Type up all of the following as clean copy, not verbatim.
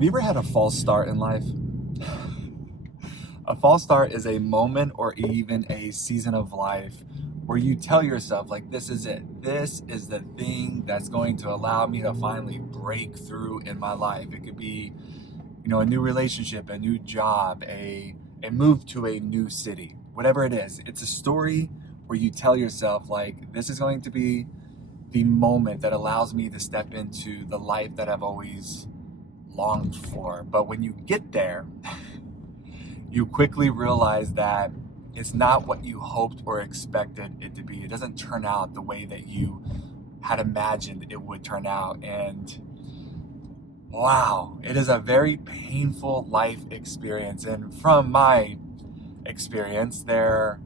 Have you ever had a false start in life? A false start is a moment or even a season of life where you tell yourself, like, this is it. This is the thing that's going to allow me to finally break through in my life. It could be, a new relationship, a new job, a move to a new city, whatever it is. It's a story where you tell yourself, like, this is going to be the moment that allows me to step into the life that I've always longed for. But when you get there, you quickly realize that it's not what you hoped or expected it to be. It doesn't turn out the way that you had imagined it would turn out. And wow, it is a very painful life experience. And from my experience, there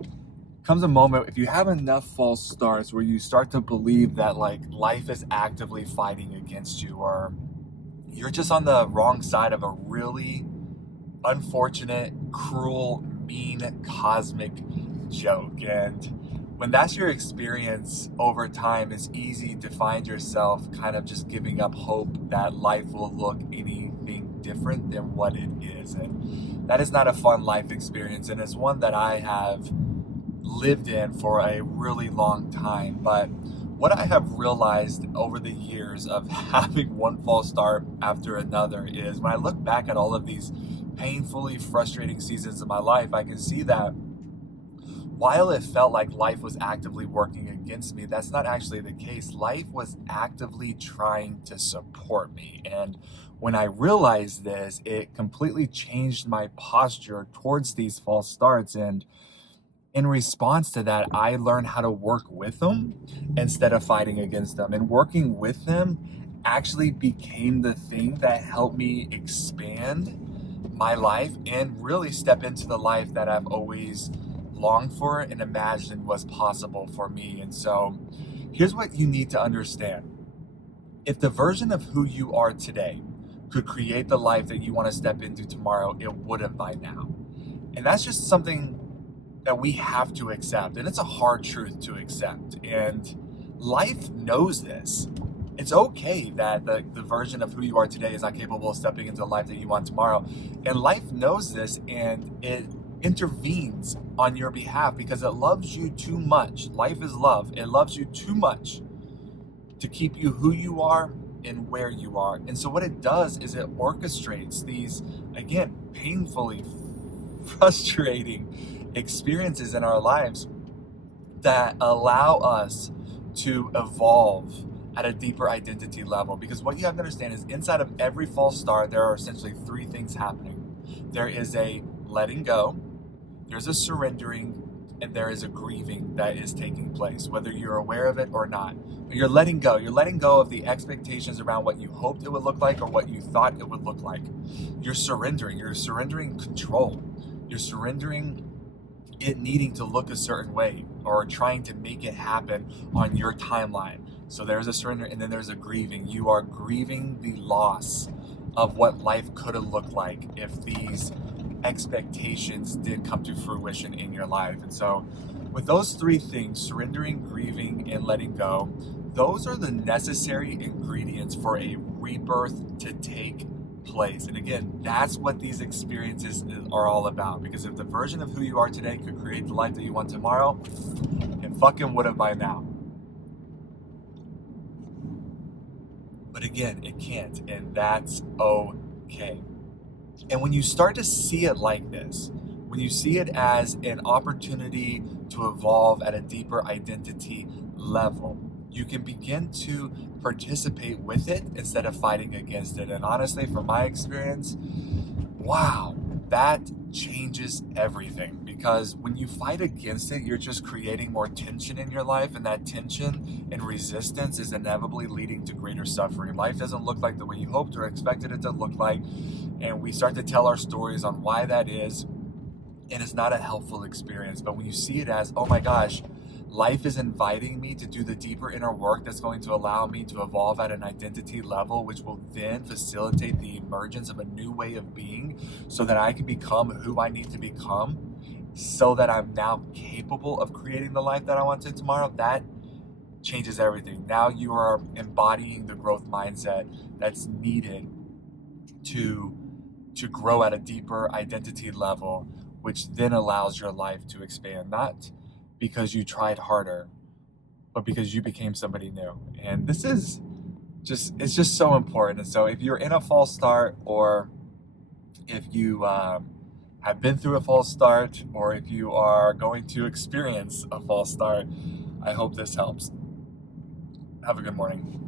comes a moment, if you have enough false starts, where you start to believe that, like, life is actively fighting against you, or you're just on the wrong side of a really unfortunate, cruel, mean, cosmic joke. And when that's your experience over time, it's easy to find yourself kind of just giving up hope that life will look anything different than what it is. And that is not a fun life experience, and it's one that I have lived in for a really long time. But what I have realized over the years of having one false start after another is, when I look back at all of these painfully frustrating seasons of my life, I can see that while it felt like life was actively working against me, that's not actually the case. Life was actively trying to support me. And when I realized this, it completely changed my posture towards these false starts. And in response to that, I learned how to work with them instead of fighting against them. And working with them actually became the thing that helped me expand my life and really step into the life that I've always longed for and imagined was possible for me. And so here's what you need to understand. If the version of who you are today could create the life that you want to step into tomorrow, it would have by now. And that's just something that we have to accept. And it's a hard truth to accept. And life knows this. It's okay that the version of who you are today is not capable of stepping into the life that you want tomorrow. And life knows this, and it intervenes on your behalf because it loves you too much. Life is love. It loves you too much to keep you who you are and where you are. And so what it does is it orchestrates these, again, painfully frustrating experiences in our lives that allow us to evolve at a deeper identity level. Because what you have to understand is, inside of every false start, there are essentially three things happening. There is a letting go, there's a surrendering, and there is a grieving that is taking place, whether you're aware of it or not. You're letting go. You're letting go of the expectations around what you hoped it would look like or what you thought it would look like. You're surrendering. You're surrendering control. You're surrendering it needing to look a certain way or trying to make it happen on your timeline. So there's a surrender, and then there's a grieving. You are grieving the loss of what life could have looked like if these expectations did come to fruition in your life. And so with those three things, surrendering, grieving, and letting go, those are the necessary ingredients for a rebirth to take place. And again, that's what these experiences are all about. Because if the version of who you are today could create the life that you want tomorrow, it fucking would have by now. But again, it can't, and that's okay. And when you start to see it like this, when you see it as an opportunity to evolve at a deeper identity level, you can begin to participate with it instead of fighting against it. And honestly, from my experience, wow, that changes everything. Because when you fight against it, you're just creating more tension in your life, and that tension and resistance is inevitably leading to greater suffering. Life doesn't look like the way you hoped or expected it to look like, and we start to tell our stories on why that is, and it's not a helpful experience. But when you see it as, oh my gosh, life is inviting me to do the deeper inner work that's going to allow me to evolve at an identity level, which will then facilitate the emergence of a new way of being so that I can become who I need to become, so that I'm now capable of creating the life that I want to tomorrow. That changes everything. Now you are embodying the growth mindset that's needed to grow at a deeper identity level, which then allows your life to expand, not because you tried harder, but because you became somebody new. And this is it's just so important. And so if you're in a false start, or if you have been through a false start, or if you are going to experience a false start, I hope this helps. Have a good morning.